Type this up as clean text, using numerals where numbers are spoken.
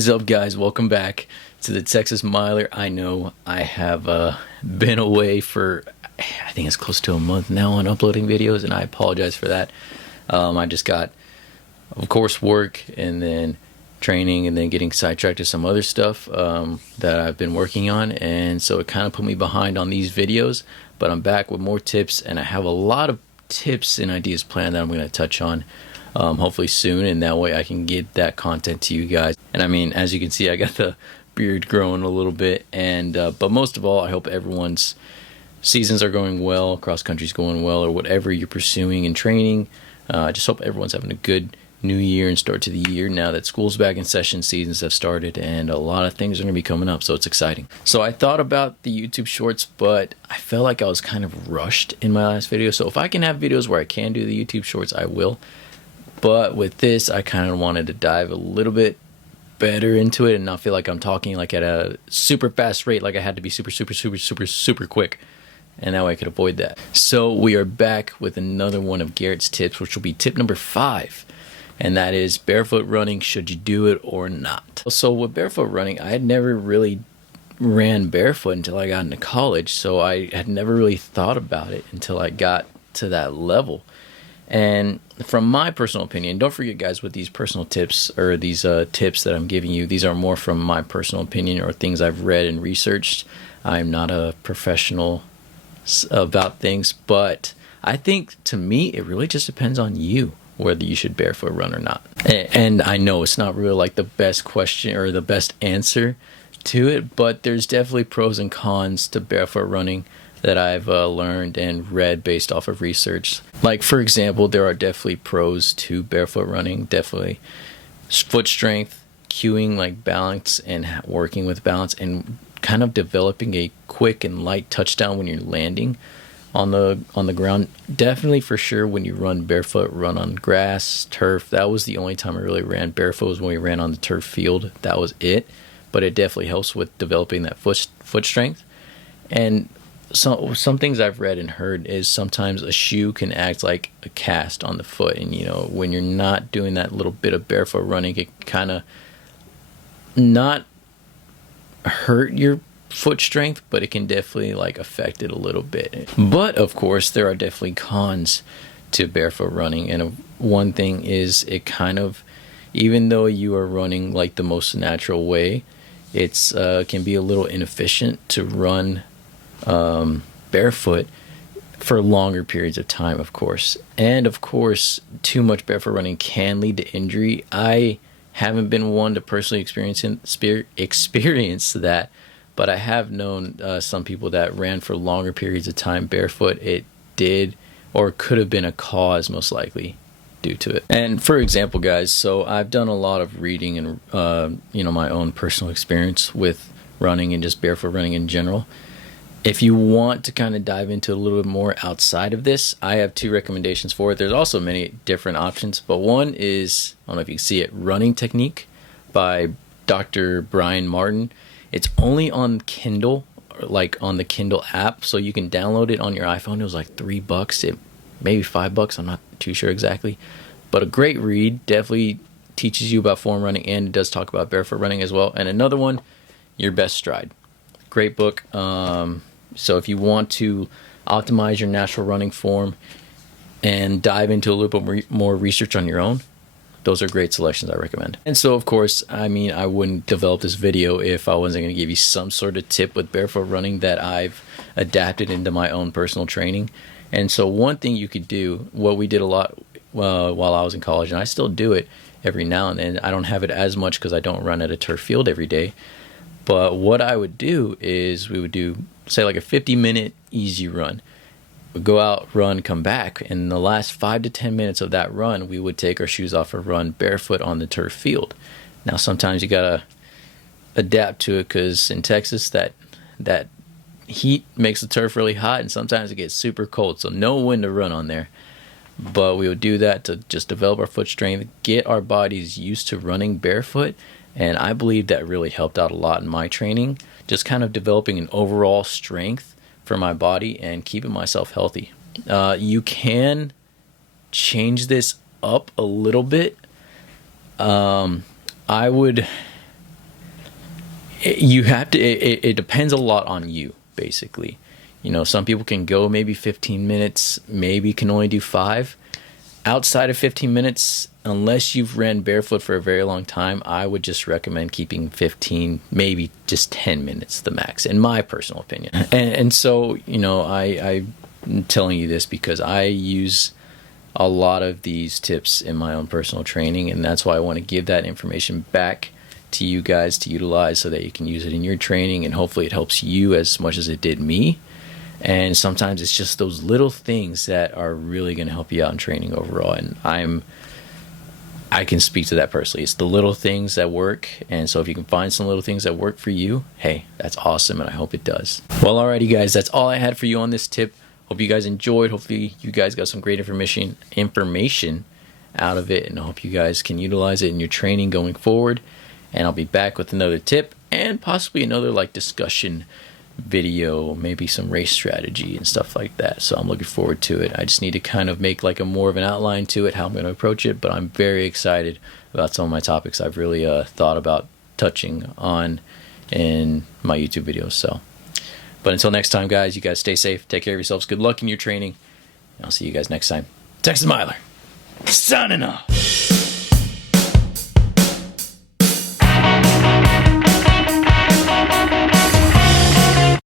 What is up, guys? Welcome back to the Texas Miler. I know I have been away for, I think it's close to a month now on uploading videos, and I apologize for that. I just got, of course, work and then training and then getting sidetracked to some other stuff that I've been working on, and so it kind of put me behind on these videos. But I'm back with more tips, and I have a lot of tips and ideas planned that I'm going to touch on hopefully soon, and that way I can get that content to you guys. And I mean, as you can see, I got the beard growing a little bit, and but most of all, I hope everyone's seasons are going well, cross country's going well, or whatever you're pursuing in training. I just hope everyone's having a good new year and start to the year now that school's back in session, seasons have started, and a lot of things are going to be coming up, so it's exciting. So I thought about the YouTube shorts, but I felt like I was kind of rushed in my last video, so if I can have videos where I can do the YouTube shorts, I will. But with this, I kind of wanted to dive a little bit better into it and not feel like I'm talking like at a super fast rate, like I had to be super quick, and that way I could avoid that. So we are back with another one of Garett's tips, which will be tip number 5, and that is barefoot running. Should you do it or not? So with barefoot running, I had never really ran barefoot until I got into college, so I had never really thought about it until I got to that level. And from my personal opinion, don't forget, guys, with these personal tips or these tips that I'm giving you, these are more from my personal opinion or things I've read and researched. I'm not a professional about things, but I think, to me, it really just depends on you whether you should barefoot run or not. And I know it's not really like the best question or the best answer to it, but there's definitely pros and cons to barefoot running that I've learned and read based off of research. Like, for example, there are definitely pros to barefoot running. Definitely foot strength, cueing, like balance and working with balance, and kind of developing a quick and light touchdown when you're landing on the ground. Definitely, for sure, when you run barefoot, run on grass, turf. That was the only time I really ran barefoot, was when we ran on the turf field. That was it. But it definitely helps with developing that foot strength. And so some things I've read and heard is sometimes a shoe can act like a cast on the foot, and you know, when you're not doing that little bit of barefoot running, it kind of not hurt your foot strength, but it can definitely like affect it a little bit. But of course, there are definitely cons to barefoot running, and one thing is it kind of, even though you are running like the most natural way, it's can be a little inefficient to run barefoot for longer periods of time, of course. And of course, too much barefoot running can lead to injury. I haven't been one to personally experience that, but I have known some people that ran for longer periods of time barefoot. It did, or could have been, a cause most likely due to it. And for example, guys, so I've done a lot of reading and my own personal experience with running and just barefoot running in general. If you want to kind of dive into a little bit more outside of this, I have 2 recommendations for it. There's also many different options, but one is, I don't know if you can see it, Running Technique by Dr. Brian Martin. It's only on Kindle, like on the Kindle app, so you can download it on your iPhone. It was like $3, maybe $5, I'm not too sure exactly. But a great read, definitely teaches you about form running, and it does talk about barefoot running as well. And another one, Your Best Stride. Great book. So if you want to optimize your natural running form and dive into a little bit more research on your own, those are great selections I recommend. And so, of course, I mean, I wouldn't develop this video if I wasn't going to give you some sort of tip with barefoot running that I've adapted into my own personal training. And so one thing you could do, what we did a lot while I was in college, and I still do it every now and then. I don't have it as much because I don't run at a turf field every day. But what I would do is we would do, say, like a 50-minute easy run. We'd go out, run, come back. And in the last 5 to 10 minutes of that run, we would take our shoes off and run barefoot on the turf field. Now, sometimes you got to adapt to it, because in Texas, that heat makes the turf really hot, and sometimes it gets super cold. So know when to run on there. But we would do that to just develop our foot strength, get our bodies used to running barefoot. And I believe that really helped out a lot in my training, just kind of developing an overall strength for my body and keeping myself healthy. You can change this up a little bit. I would You have to, it depends a lot on you, basically. You know, some people can go maybe 15 minutes, maybe can only do 5. Outside of 15 minutes, unless you've ran barefoot for a very long time, I would just recommend keeping 15, maybe just 10 minutes the max, in my personal opinion. And so, you know, I'm telling you this because I use a lot of these tips in my own personal training, and that's why I want to give that information back to you guys to utilize so that you can use it in your training, and hopefully it helps you as much as it did me. And sometimes it's just those little things that are really going to help you out in training overall. And I can speak to that personally. It's the little things that work. And so if you can find some little things that work for you, hey, that's awesome. And I hope it does. Well, alrighty guys, that's all I had for you on this tip. Hope you guys enjoyed. Hopefully you guys got some great information out of it. And I hope you guys can utilize it in your training going forward. And I'll be back with another tip and possibly another like discussion video, maybe some race strategy and stuff like that. So I'm looking forward to it. I just need to kind of make like a more of an outline to it, how I'm going to approach it, but I'm very excited about some of my topics I've really thought about touching on in my YouTube videos. So, but until next time, guys, you guys stay safe, take care of yourselves, good luck in your training, and I'll see you guys next time. Texas Miler, signing off.